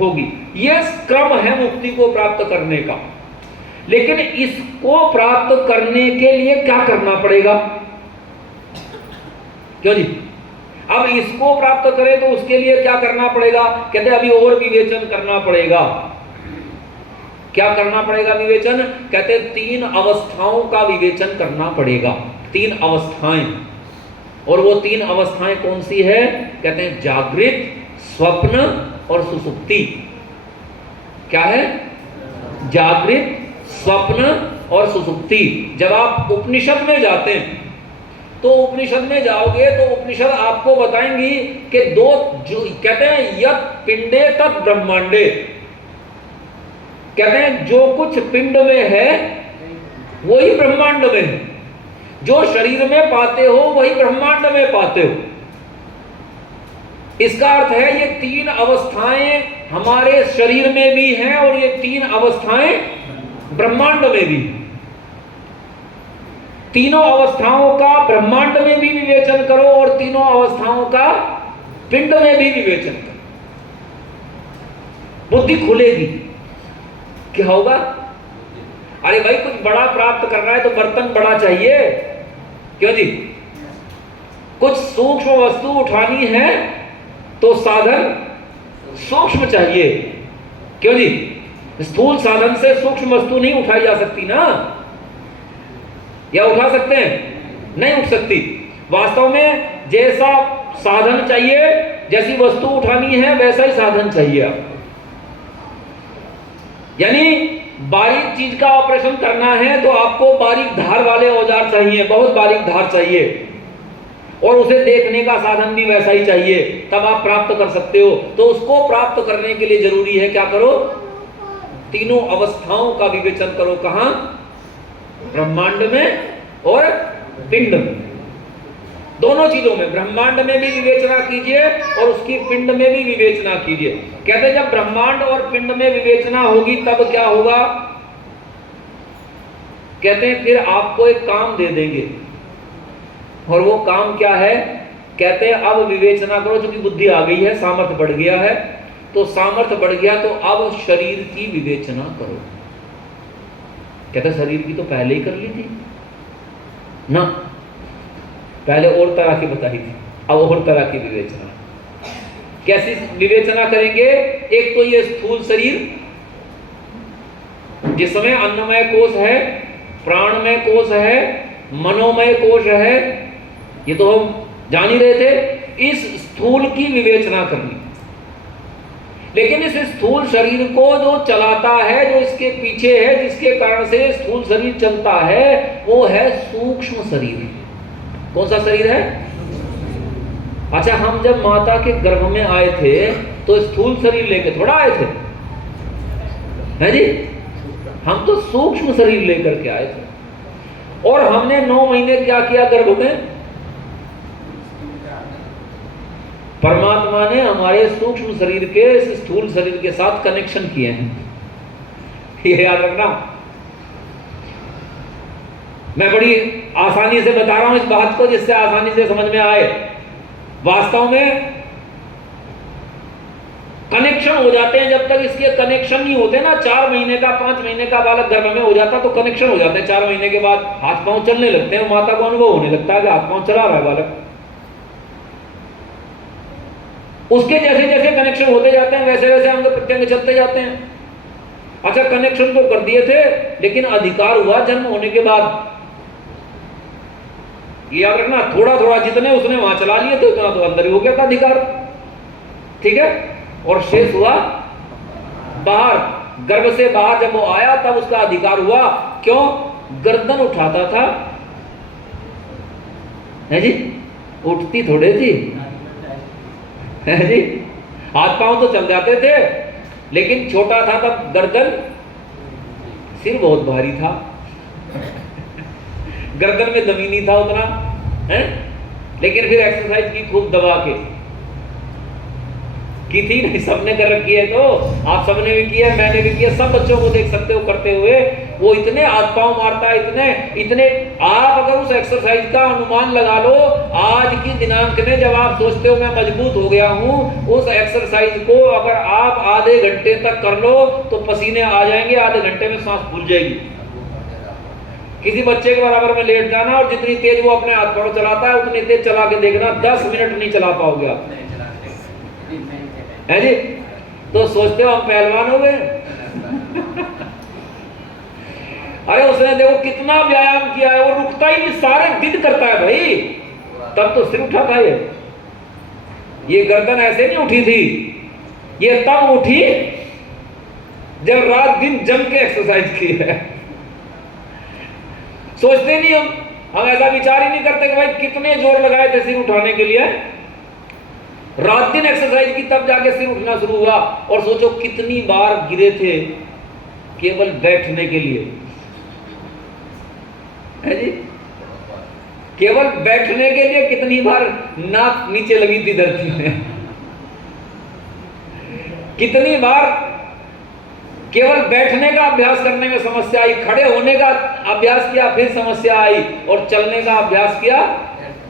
होगी। यह क्रम है मुक्ति को प्राप्त करने का। लेकिन इसको प्राप्त करने के लिए क्या करना पड़ेगा? क्यों जी? अब इसको प्राप्त करें तो उसके लिए क्या करना पड़ेगा? कहते अभी और विवेचन करना पड़ेगा। क्या करना पड़ेगा विवेचन? कहते 3 अवस्थाओं का विवेचन करना पड़ेगा। 3 अवस्थाएं। और वो 3 अवस्थाएं कौन सी है? कहते हैं जागृत, स्वप्न और सुसुप्ति। क्या है? जागृत, स्वप्न और सुसुप्ति। जब आप उपनिषद में जाते हैं तो उपनिषद में जाओगे तो उपनिषद आपको बताएंगी कि दो, जो कहते हैं यत् पिंडे तत् ब्रह्मांडे, कहते हैं जो कुछ पिंड में है वही ब्रह्मांड में है, जो शरीर में पाते हो वही ब्रह्मांड में पाते हो। इसका अर्थ है ये तीन अवस्थाएं हमारे शरीर में भी हैं और ये तीन अवस्थाएं ब्रह्मांड में भी। तीनों अवस्थाओं का ब्रह्मांड में भी विवेचन करो और तीनों अवस्थाओं का पिंड में भी विवेचन करो, बुद्धि खुलेगी। क्या होगा? अरे भाई कुछ बड़ा प्राप्त करना है तो बर्तन बड़ा चाहिए, क्यों जी? कुछ सूक्ष्म वस्तु उठानी है तो साधन सूक्ष्म चाहिए, क्यों जी? स्थूल साधन से सूक्ष्म वस्तु नहीं उठाई जा सकती ना, या उठा सकते हैं? नहीं उठ सकती। वास्तव में जैसा साधन चाहिए, जैसी वस्तु उठानी है वैसा ही साधन चाहिए आप। यानी बारीक चीज का ऑपरेशन करना है तो आपको बारीक धार वाले औजार चाहिए, बहुत बारीक धार चाहिए, और उसे देखने का साधन भी वैसा ही चाहिए, तब आप प्राप्त कर सकते हो। तो उसको प्राप्त करने के लिए जरूरी है क्या करो? तीनों अवस्थाओं का विवेचन करो। कहां? ब्रह्मांड में और पिंड में, दोनों चीजों में। ब्रह्मांड में भी विवेचना कीजिए और उसकी पिंड में भी विवेचना कीजिए। कहते हैं जब ब्रह्मांड और पिंड में विवेचना होगी तब क्या होगा? कहते हैं फिर आपको एक काम दे देंगे, और वो काम क्या है? कहते हैं अब विवेचना करो, क्योंकि बुद्धि आ गई है, सामर्थ्य बढ़ गया है, तो सामर्थ्य बढ़ गया तो अब शरीर की विवेचना करो। कहते शरीर की तो पहले ही कर ली थी ना, पहले और तरह की बताई थी, अब और तरह की विवेचना। कैसी विवेचना करेंगे? एक तो ये स्थूल शरीर जिसमें अन्नमय कोश है, प्राणमय कोश है, मनोमय कोश है, ये तो हम जान ही रहे थे। इस स्थूल की विवेचना करनी, लेकिन इस स्थूल शरीर को जो चलाता है, जो इसके पीछे है, जिसके कारण से स्थूल शरीर चलता है, वो है सूक्ष्म शरीर। कौन सा शरीर है? अच्छा, हम जब माता के गर्भ में आए थे तो स्थूल शरीर लेके थोड़ा आए थे, है जी? हम तो सूक्ष्म शरीर लेकर के आए थे। और हमने 9 महीने क्या किया गर्भ में? परमात्मा ने हमारे सूक्ष्म शरीर के इस स्थूल शरीर के साथ कनेक्शन किए हैं, ये याद रखना। मैं बड़ी आसानी से बता रहा हूं इस बात को, जिससे आसानी से समझ में आए। वास्तव में कनेक्शन हो जाते हैं, जब तक इसके कनेक्शन नहीं होते ना, 4 महीने का 5 महीने का बालक गर्भ में हो जाता तो कनेक्शन हो जाते हैं। 4 महीने के बाद हाथ पांव चलने लगते हैं, माता को अनुभव होने लगता है कि हाथ पांव चला रहा है बालक। उसके जैसे जैसे कनेक्शन होते जाते हैं वैसे वैसे अंग प्रत्यंग चलते जाते हैं। अच्छा, कनेक्शन तो कर दिए थे, लेकिन अधिकार हुआ जन्म होने के बाद। ये याद रखना, थोड़ा थोड़ा जितने उसने वहां चला लिए थे उतना तो अंदर ही हो गया था अधिकार, ठीक है? और शेष हुआ बाहर, गर्भ से बाहर जब वो आया तब उसका अधिकार हुआ। क्यों? गर्दन उठाता था, है जी? उठती थोड़े थी, है जी? हाथ पांव तो चल जाते थे, लेकिन छोटा था तब गर्दन, सिर बहुत भारी था, गर्दन में दमी नहीं था उतना, है? लेकिन फिर एक्सरसाइज की खूब दबा के की थी, नहीं सबने कर रखी है, तो आप सबने भी किया, मैंने भी किया, सब बच्चों को देख सकते हो करते हुए। वो इतने हाथ पांव मारता है, इतने आप अगर उस एक्सरसाइज का अनुमान लगा लो, आज की दिनांक में जब आप सोचते हो मैं मजबूत हो गया हूं, उस एक्सरसाइज को अगर आप आधे घंटे तक कर लो तो पसीने आ जाएंगे, आधे घंटे में सांस फूल जाएगी। किसी बच्चे के बराबर में लेट जाना और जितनी तेज वो अपने हाथ पांव चलाता है उतनी तेज चला के देखना, 10 मिनट नहीं चला पाओगे आप, है जी? तो सोचते हो हम पहलवान हो गए। अरे उसने देखो कितना व्यायाम किया है, वो रुकता ही नहीं, सारे दिन करता है भाई, तब तो सिर उठा था ये गर्दन ऐसे नहीं उठी थी, ये तब उठी जब रात दिन जम के एक्सरसाइज की है। सोचते नहीं हम ऐसा विचार ही नहीं करते कि भाई कितने जोर लगाए थे सिर उठाने के लिए, रात दिन एक्सरसाइज की तब जाके सिर उठना शुरू हुआ। और सोचो कितनी बार गिरे थे केवल बैठने के लिए, है जी, केवल बैठने के लिए कितनी बार नाक नीचे लगी थी धरती में, कितनी बार केवल बैठने का अभ्यास करने में समस्या आई, खड़े होने का अभ्यास किया फिर समस्या आई, और चलने का अभ्यास किया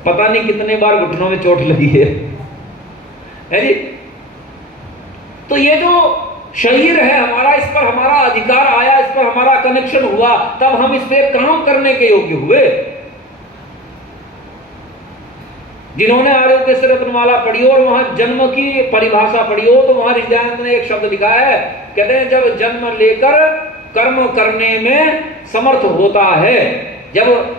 पता नहीं कितने बार घुटनों में चोट लगी है जी। तो ये जो शरीर है हमारा, इस पर हमारा अधिकार आया, इस पर हमारा कनेक्शन हुआ, तब हम इस पे काम करने के योग्य हुए। जिन्होंने आरोग्य से रत्नमाला पढ़ी और वहां जन्म की परिभाषा पढ़ी हो, तो वहां ऋषिदयानंद ने एक शब्द लिखा है, कहते हैं जब जन्म लेकर कर्म करने में समर्थ होता है, जब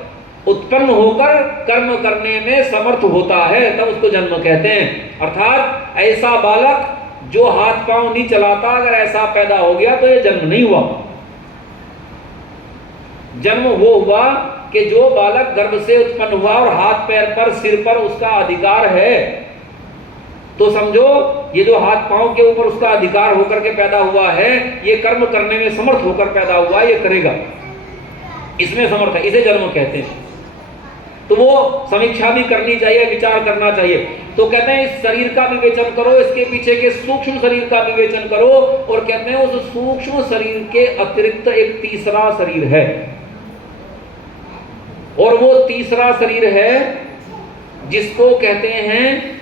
उत्पन्न होकर कर्म करने में समर्थ होता है, तब उसको जन्म कहते हैं। अर्थात ऐसा बालक जो हाथ पांव नहीं चलाता, अगर ऐसा पैदा हो गया तो ये जन्म नहीं हुआ। जन्म वो हुआ कि जो बालक गर्भ से उत्पन्न हुआ और हाथ पैर पर सिर पर उसका अधिकार है, तो समझो ये जो हाथ पांव के ऊपर उसका अधिकार होकर के पैदा हुआ है, ये कर्म करने में समर्थ होकर पैदा हुआ, ये करेगा, इसमें समर्थ है, इसे जन्म कहते हैं। तो वो समीक्षा भी करनी चाहिए, विचार करना चाहिए। तो कहते हैं इस शरीर का विवेचन करो, इसके पीछे के सूक्ष्म शरीर का विवेचन करो, और कहते हैं उस सूक्ष्म शरीर के अतिरिक्त एक तीसरा शरीर है, और वो तीसरा शरीर है जिसको कहते हैं,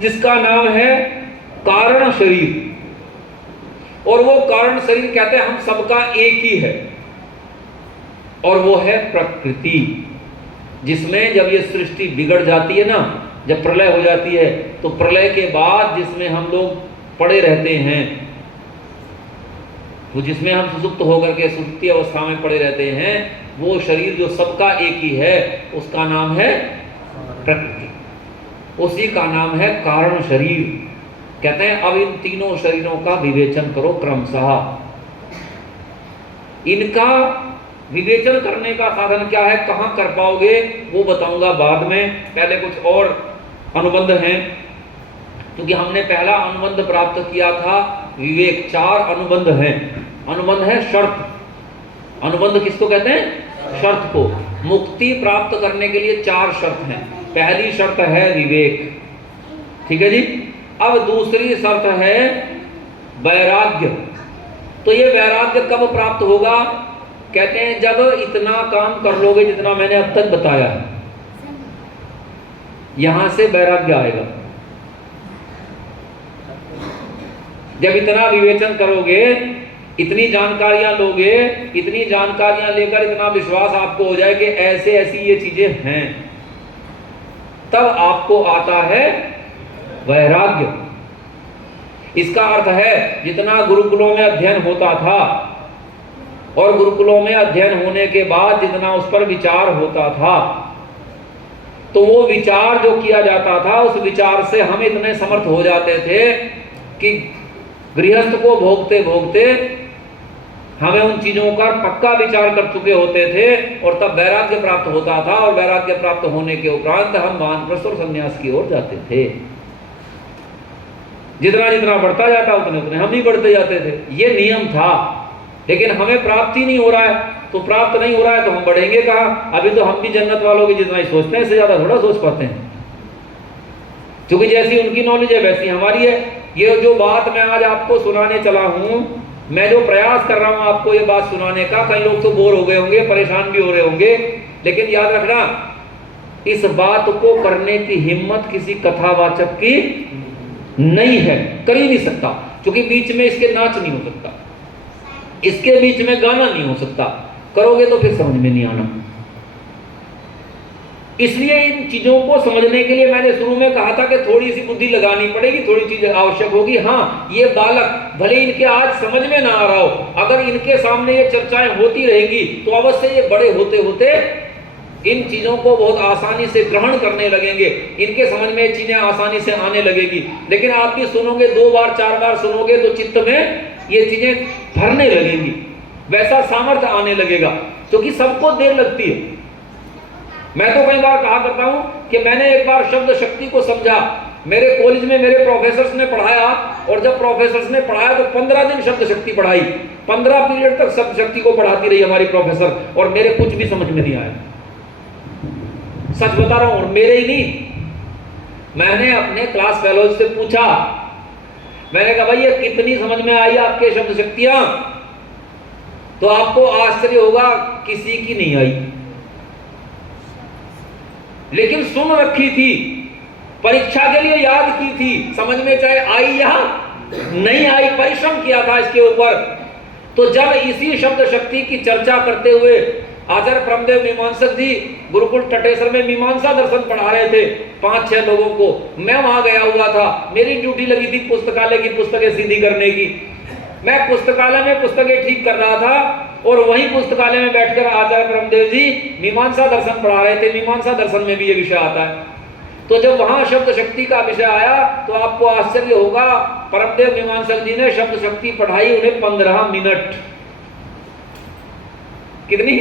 जिसका नाम है कारण शरीर। और वो कारण शरीर कहते हैं हम सबका एक ही है, और वो है प्रकृति, जिसमें जब ये सृष्टि बिगड़ जाती है ना, जब प्रलय हो जाती है, तो प्रलय के बाद जिसमें हम लोग पड़े रहते हैं, तो जिसमें हम सुसुप्त होकर के सुषुप्ति अवस्था में पड़े रहते हैं, वो शरीर जो सबका एक ही है, उसका नाम है प्रकृति, उसी का नाम है कारण शरीर। कहते हैं अब इन तीनों शरीरों का विवेचन करो क्रमशः। इनका विवेचन करने का साधन क्या है, कहाँ कर पाओगे, वो बताऊंगा बाद में। पहले कुछ और अनुबंध हैं, क्योंकि हमने पहला अनुबंध प्राप्त किया था विवेक। 4 अनुबंध हैं। अनुबंध है शर्त। अनुबंध किसको कहते हैं? शर्त को। मुक्ति प्राप्त करने के लिए 4 शर्त हैं। पहली शर्त है विवेक, ठीक है जी। अब दूसरी शर्त है वैराग्य। तो ये वैराग्य कब प्राप्त होगा? कहते हैं जब इतना काम कर लोगे जितना मैंने अब तक बताया है, यहां से वैराग्य आएगा। जब इतना विवेचन करोगे, इतनी जानकारियां लोगे, इतनी जानकारियां लेकर इतना विश्वास आपको हो जाए कि ऐसे ऐसी ये चीजें हैं, तब आपको आता है वैराग्य। इसका अर्थ है जितना गुरुकुलों में अध्ययन होता था और गुरुकुलों में अध्ययन होने के बाद जितना उस पर विचार होता था, तो वो विचार जो किया जाता था, उस विचार से हम इतने समर्थ हो जाते थे कि गृहस्थ को भोगते भोगते हमें उन चीजों का पक्का विचार कर चुके होते थे, और तब वैराग्य प्राप्त होता था। और वैराग्य प्राप्त होने के उपरांत हम वानप्रस्थ और संन्यास की ओर जाते थे। जितना जितना बढ़ता जाता उतने उतने हम ही बढ़ते जाते थे। ये नियम था, लेकिन हमें प्राप्ति नहीं हो रहा है। तो प्राप्त नहीं हो रहा है तो हम बढ़ेंगे कहाँ? अभी तो हम भी जन्नत वालों की जितना ही सोचते हैं, इससे ज्यादा थोड़ा सोच पाते हैं, क्योंकि जैसी उनकी नॉलेज है वैसी हमारी है। ये जो बात मैं आज आपको सुनाने चला हूं, मैं जो प्रयास कर रहा हूं आपको ये बात सुनाने का, कई लोग तो बोर हो गए होंगे, परेशान भी हो रहे होंगे, लेकिन याद रखना, इस बात को करने की हिम्मत किसी कथावाचक की नहीं है, कर ही नहीं सकता, क्योंकि बीच में इसके नाच नहीं हो सकता, इसके बीच में गाना नहीं हो सकता। करोगे तो फिर समझ में नहीं आना। इसलिए इन चीजों को समझने के लिए मैंने शुरू में कहा था कि थोड़ी सी बुद्धि लगानी पड़ेगी, थोड़ी चीजें आवश्यक होगी। हाँ, ये बालक भले इनके आज समझ में ना आ रहा हो, अगर इनके सामने ये चर्चाएं होती रहेंगी तो अवश्य ये बड़े होते होते इन चीजों को बहुत आसानी से ग्रहण करने लगेंगे, इनके समझ में चीजें आसानी से आने लगेगी। लेकिन आप भी सुनोगे, 2 बार 4 बार सुनोगे तो चित्त में ये चीजें भरने लगेंगी। वैसा सामर्थ्य आने लगेगा, क्योंकि सबको देर लगती है। मैं तो कई बार कहा करता हूं कि मैंने एक बार शब्द शक्ति को समझा। मेरे कॉलेज में मेरे प्रोफेसर्स ने पढ़ाया, और जब प्रोफेसर्स ने पढ़ाया तो 15 दिन शब्द शक्ति पढ़ाई, 15 पीरियड तक शब्द शक्ति को पढ़ाती रही हमारी प्रोफेसर, और मेरे कुछ भी समझ में नहीं आया। सच बता रहा हूं, और मेरे ही नहीं, मैंने अपने क्लास फेलोज से पूछा, मैंने कहा भाई ये कितनी समझ में आई आपके शब्द शक्तियां? तो आपको आश्चर्य होगा, किसी की नहीं आई, लेकिन सुन रखी थी, परीक्षा के लिए याद की थी, समझ में चाहे आई या नहीं आई, परिश्रम किया था इसके ऊपर। तो जब इसी शब्द शक्ति की चर्चा करते हुए आचार्य ब्रह्मदेव मीमांसक जी गुरुकुल टटेसर में मीमांसा दर्शन पढ़ा रहे थे 5-6 लोगों को, मैं वहां गया हुआ था, मेरी ड्यूटी लगी थी पुस्तकालय की पुस्तकें सीधी करने की। मैं पुस्तकालय में पुस्तकें ठीक कर रहा था, और वहीं पुस्तकालय में बैठकर आचार्य ब्रह्मदेव जी मीमांसा दर्शन पढ़ा रहे थे। मीमांसा दर्शन में भी ये विषय आता है। तो जब वहां शब्द शक्ति का विषय आया तो आपको आश्चर्य होगा, परमदेव मीमांसक जी ने शब्द शक्ति पढ़ाई उन्हें 15 मिनट। कितनी?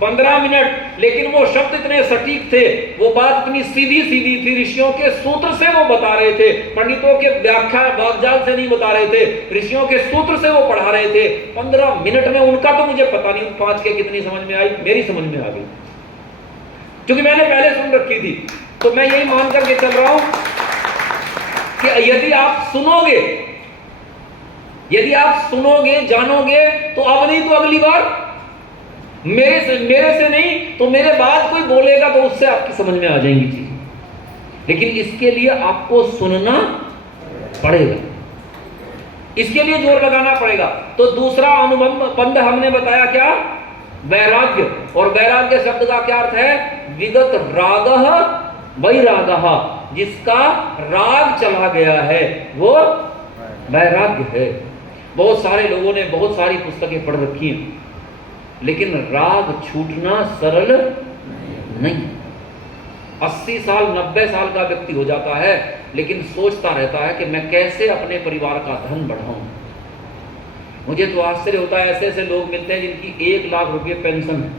15 मिनट। लेकिन वो शब्द इतने सटीक थे, वो बात इतनी सीधी सीधी थी, ऋषियों के सूत्र से वो बता रहे थे, पंडितों के व्याख्या वाक्जाल से नहीं बता रहे थे, ऋषियों के सूत्र से वो पढ़ा रहे थे। 15 मिनट में उनका तो मुझे पता नहीं 5 के कितनी समझ में आई, मेरी समझ में आ गई, क्योंकि मैंने पहले सुन रखी थी। तो मैं यही मान करके चल रहा हूं कि यदि आप सुनोगे, जानोगे, तो अब नहीं तो अगली बार मेरे से नहीं तो मेरे बाद कोई बोलेगा तो उससे आपकी समझ में आ जाएंगी चीजें। लेकिन इसके लिए आपको सुनना पड़ेगा, इसके लिए जोर लगाना पड़ेगा। तो दूसरा अनुबंध हमने बताया क्या? वैराग्य। और वैराग्य शब्द का क्या अर्थ है? विगत रागः वैरागः, जिसका राग चला गया है वो वैराग्य है। बहुत सारे लोगों ने बहुत सारी पुस्तकें पढ़ रखी हैं, लेकिन राग छूटना सरल नहीं। 80 साल 90 साल का व्यक्ति हो जाता है, लेकिन सोचता रहता है कि मैं कैसे अपने परिवार का धन बढ़ाऊं। मुझे तो आश्चर्य होता है, ऐसे ऐसे लोग मिलते हैं जिनकी 1 लाख रुपये पेंशन है,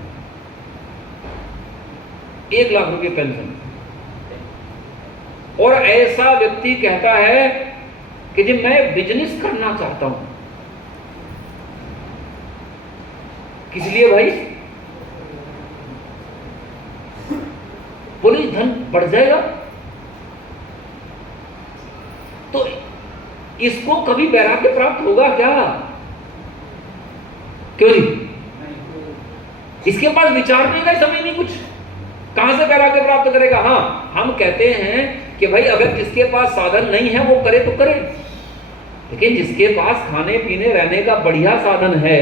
1 लाख रुपये पेंशन, और ऐसा व्यक्ति कहता है कि जी मैं बिजनेस करना चाहता हूं। किस लिए भाई? बोले धन बढ़ जाएगा। तो इसको कभी वैराग्य प्राप्त होगा क्या? क्यों जी? इसके पास विचारने का समय नहीं, कुछ कहां से वैराग्य प्राप्त करेगा? हाँ, हम कहते हैं कि भाई अगर जिसके पास साधन नहीं है वो करे तो करे, लेकिन जिसके पास खाने पीने रहने का बढ़िया साधन है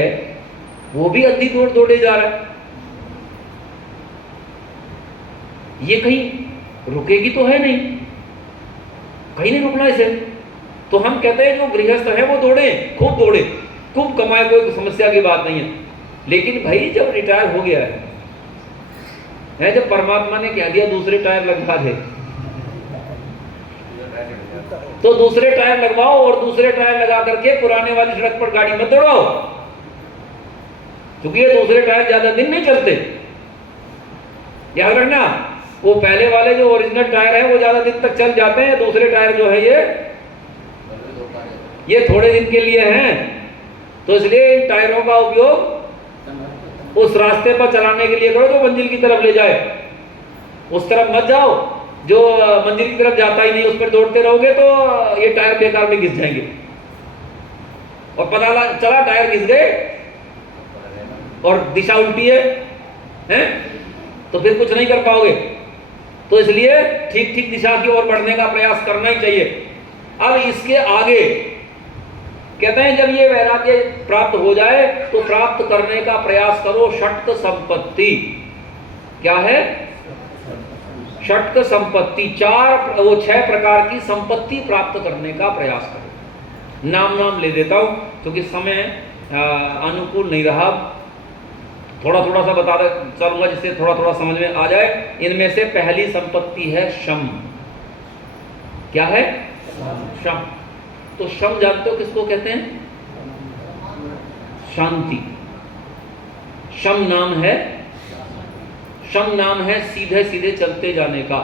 वो भी अद्धी दौड़े जा रहा है। ये कहीं रुकेगी तो है नहीं, कहीं नहीं रुकना इसे। तो हम कहते हैं जो गृहस्थ है वो दौड़े, खूब कमाए, कोई समस्या की बात नहीं है। लेकिन भाई जब रिटायर हो गया है, जब परमात्मा ने कह दिया दूसरे टायर लगवा दे, तो दूसरे टायर लगवाओ, और दूसरे टायर लगा करके पुराने वाली सड़क पर गाड़ी मत दौड़ाओ, क्योंकि ये दूसरे टायर ज्यादा दिन नहीं चलते। याद रखना, वो पहले वाले जो ओरिजिनल टायर है वो ज्यादा दिन तक चल जाते हैं, दूसरे टायर जो है ये थोड़े दिन के लिए हैं। तो इसलिए इन टायरों का उपयोग उस रास्ते पर चलाने के लिए करो जो मंजिल की तरफ ले जाए। उस तरफ मत जाओ जो मंजिल की तरफ जाता ही नहीं, उस पर दौड़ते रहोगे तो ये टायर बेकार में घिस जाएंगे, और पता चला टायर घिस गए और दिशा उल्टी है, तो फिर कुछ नहीं कर पाओगे। तो इसलिए ठीक दिशा की ओर बढ़ने का प्रयास करना ही चाहिए। अब इसके आगे कहते हैं जब ये वैराग्य प्राप्त हो जाए तो प्राप्त करने का प्रयास करो षट्क संपत्ति। क्या है? षट्क संपत्ति, 6 प्रकार की संपत्ति प्राप्त करने का प्रयास करो। नाम ले देता हूं क्योंकि समय अनुकूल नहीं रहा, थोड़ा सा बताता चलूंगा जिससे थोड़ा समझ में आ जाए। इनमें से पहली संपत्ति है शम। क्या है? शम। तो शम जानते हो किसको कहते हैं? शांति। शम नाम है सीधे सीधे चलते जाने का।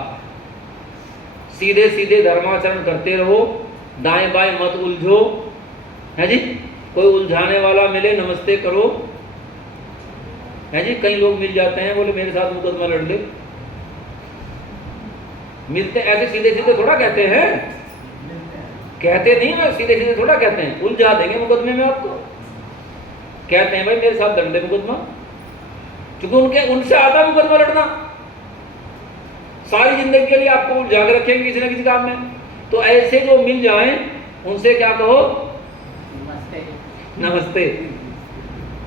सीधे सीधे धर्माचरण करते रहो, दाएं बाएं मत उलझो, है जी। कोई उलझाने वाला मिले नमस्ते करो, है जी। कई लोग मिल जाते हैं, बोले मेरे साथ मुकदमा लड़ ले। मिलते ऐसे सीधे सीधे थोड़ा कहते हैं, कहते नहीं है, सीधे सीधे थोड़ा कहते हैं, उलझा देंगे मुकदमे में आपको। कहते हैं भाई मेरे साथ लड़ ले मुकदमा, क्योंकि उनसे आता है मुकदमा लड़ना। सारी जिंदगी के लिए आपको उलझा के रखेंगे किसी न किसी काम में। तो ऐसे जो मिल जाएं उनसे क्या कहो? नमस्ते नमस्ते।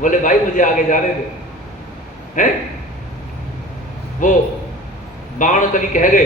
बोले भाई मुझे आगे जाने दे, हैं? वो बाण कवि कह गए